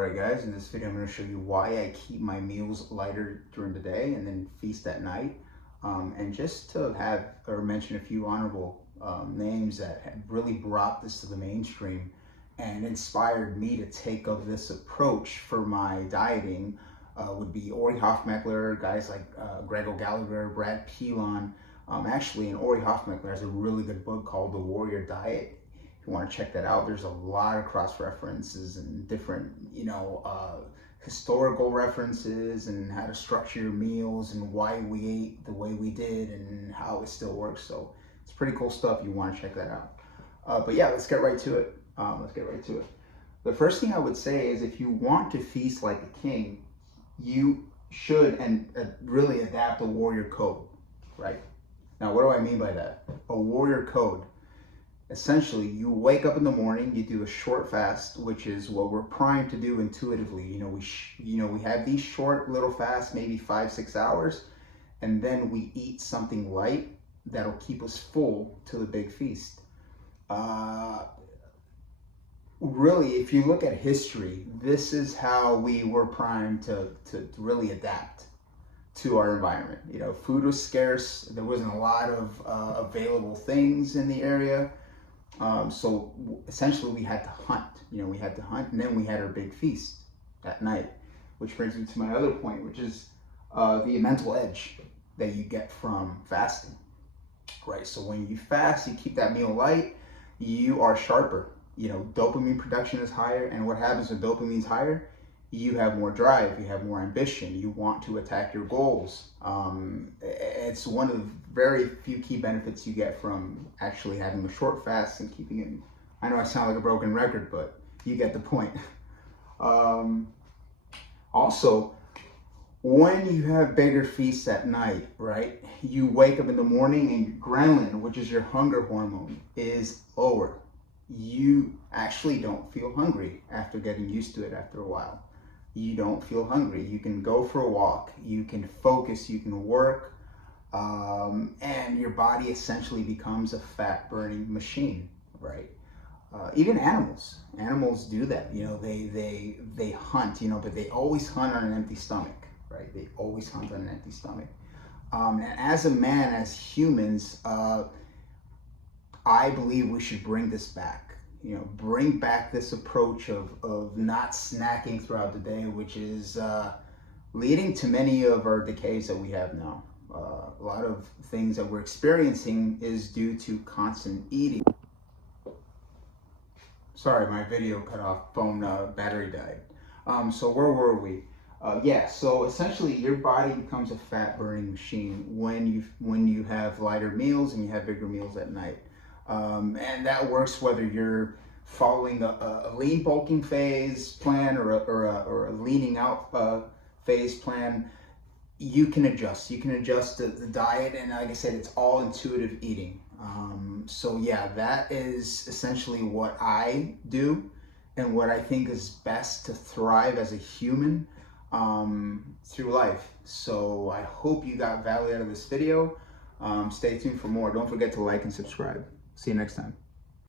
Alright guys, in this video I'm going to show you why I keep my meals lighter during the day and then feast at night. And just to have or mention a few honorable names that have really brought this to the mainstream and inspired me to take up this approach for my dieting would be Ori Hofmekler, guys like Greg O'Gallagher, Brad Pilon. Actually, and Ori Hofmekler has a really good book called The Warrior Diet. If you want to check that out, there's a lot of cross references and different, historical references and how to structure your meals and why we ate the way we did and how it still works. So it's pretty cool stuff. You want to check that out. But yeah, let's get right to it. The first thing I would say is if you want to feast like a king, you should and really adapt a warrior code, right? Now, what do I mean by that? A warrior code. Essentially, you wake up in the morning, you do a short fast, which is what we're primed to do intuitively. We have these short little fasts, maybe 5-6 hours, and then we eat something light that'll keep us full to the big feast. Really, if you look at history, this is how we were primed to really adapt to our environment. Food was scarce. There wasn't a lot of available things in the area. So essentially we had to hunt, and then we had our big feast at night, which brings me to my other point, which is the mental edge that you get from fasting, right? So when you fast, you keep that meal light, you are sharper, dopamine production is higher. And what happens when dopamine is higher? You have more drive, you have more ambition, you want to attack your goals. It's one of the very few key benefits you get from actually having a short fast and keeping it. I know I sound like a broken record, but you get the point. Also, when you have bigger feasts at night, right, you wake up in the morning and your ghrelin, which is your hunger hormone, is lower. You actually don't feel hungry after getting used to it after a while. You don't feel hungry. You can go for a walk, you can focus, you can work, and your body essentially becomes a fat burning machine, right? Even animals do that. They hunt, but they always hunt on an empty stomach, right? They always hunt on an empty stomach. And as a man, as humans, I believe we should bring this back. Bring back this approach of not snacking throughout the day, which is leading to many of our decays that we have now. A lot of things that we're experiencing is due to constant eating. Sorry, my video cut off, phone battery died. So where were we? So essentially your body becomes a fat burning machine when you have lighter meals and you have bigger meals at night. And that works whether you're following a lean bulking phase plan or a leaning out phase plan. You can adjust the diet, and like I said, it's all intuitive eating. So yeah, that is essentially what I do and what I think is best to thrive as a human through life. So I hope you got value out of this video. Stay tuned for more. Don't forget to like and subscribe. See you next time.